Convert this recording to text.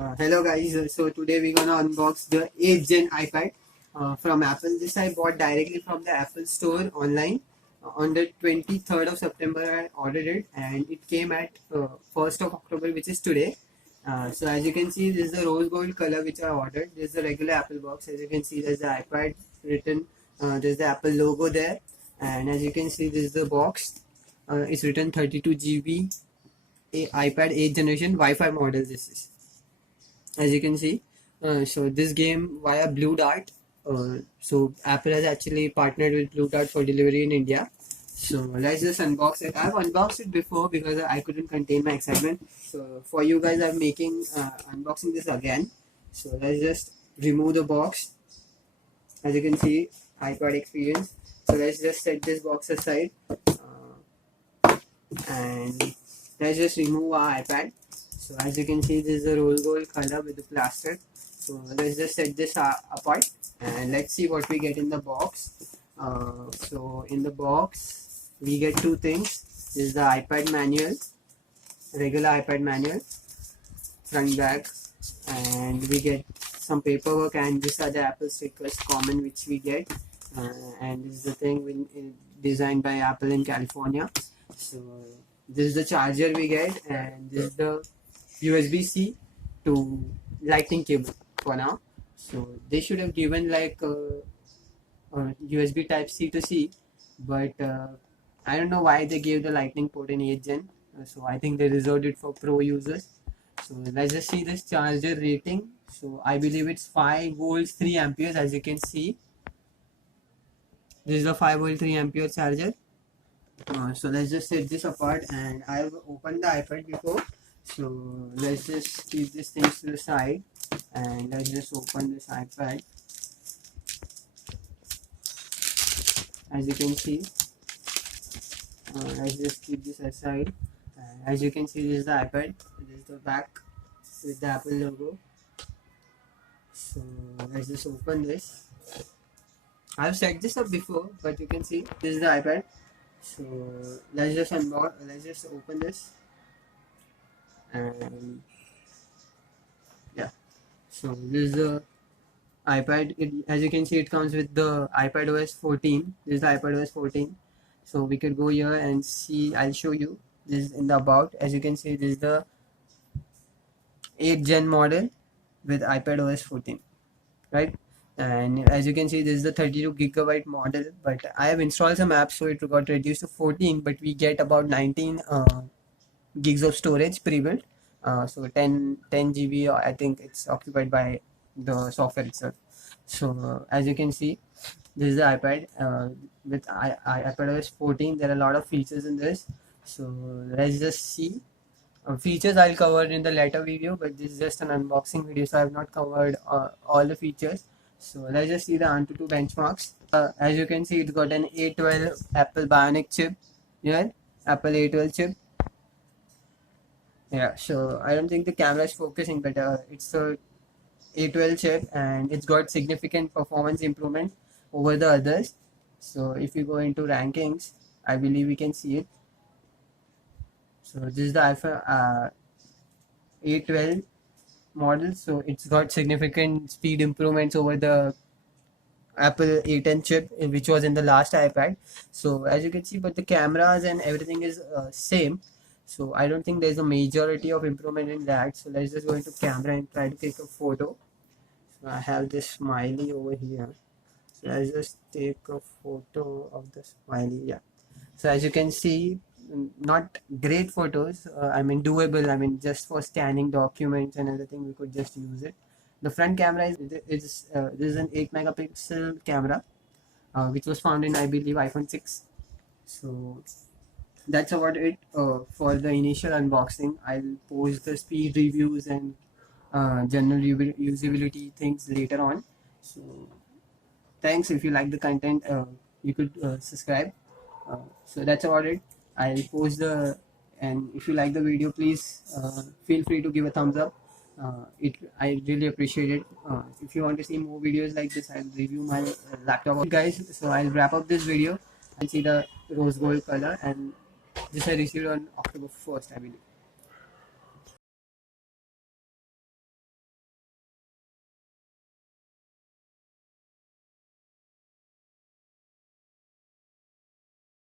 Hello guys, so today we're gonna unbox the 8th gen iPad from Apple. This I bought directly from the Apple store online. On the 23rd of September I ordered it and it came at 1st of October, which is today. So as you can see, this is the rose gold color which I ordered. This is the regular Apple box. As you can see, there's the iPad written, there's the Apple logo there, and as you can see, this is the box. It's written 32 GB iPad 8th generation Wi-Fi model. This is, as you can see, so this game via Blue Dart. So Apple has actually partnered with Blue Dart for delivery in India. So let's just unbox it. I've unboxed it before because I couldn't contain my excitement. So for you guys, I'm making unboxing this again. So let's just remove the box. As you can see, iPad experience. So let's just set this box aside, and let's just remove our iPad. So as you can see, this is a rose gold color with the plastic. So let's just set this apart and let's see what we get in the box. So in the box, we get two things. This is the iPad manual, regular iPad manual, front back, and we get some paperwork, and these are the Apple stickers common which we get. And this is the thing designed by Apple in California. So this is the charger we get, and this is the USB-C to lightning cable for now. So they should have given like USB type C to C, but I don't know why they gave the lightning port in 8th gen. So I think they reserved it for pro users. So let's just see this charger rating. So I believe it's 5 volts 3 amperes. As you can see, this is a 5 volt 3 ampere charger. So let's just set this apart, and I've opened the iPad before. So let's just keep these things to the side and let's just open this iPad. As you can see, let's just keep this aside. As you can see, this is the iPad. This is the back with the Apple logo. So let's just open this. I've set this up before, but you can see this is the iPad. So let's just open this, and yeah, so this is the iPad. As you can see, it comes with the iPad OS 14. This is the iPad OS 14. So we could go here and see. I'll show you. This is in the about. As you can see, this is the 8th gen model with iPad OS 14, right? And as you can see, this is the 32 gigabyte model, but I have installed some apps, so it got reduced to 14, but we get about 19 gigs of storage pre-built. So 10 GB, I think it's occupied by the software itself. So as you can see, this is the iPad with iPad OS 14. There are a lot of features in this. So let's just see. Features I'll cover in the later video, but this is just an unboxing video, so I have not covered all the features. So let's just see the Antutu benchmarks. As you can see, it's got an A12 Apple Bionic chip here, Apple A12 chip. Yeah, so I don't think the camera is focusing, but it's a A12 chip, and it's got significant performance improvement over the others. So if you go into rankings, I believe we can see it. So this is the iPhone A12 model. So it's got significant speed improvements over the Apple A10 chip, which was in the last iPad. So as you can see, but the cameras and everything is same. So I don't think there's a majority of improvement in that. So let's just go into camera and try to take a photo. So I have this smiley over here. So let's just take a photo of the smiley. Yeah. So as you can see, not great photos. I mean doable. I mean just for scanning documents and everything, we could just use it. The front camera is this is an 8 megapixel camera, which was found in, I believe, iPhone 6. So that's about it for the initial unboxing. I'll post the speed reviews and general usability things later on. So thanks. If you like the content, you could subscribe. So that's about it. I'll post and if you like the video, please feel free to give a thumbs up. I really appreciate it. If you want to see more videos like this, I'll review my laptop, guys. So I'll wrap up this video and see the rose gold color, and this I received on October 1st, I believe.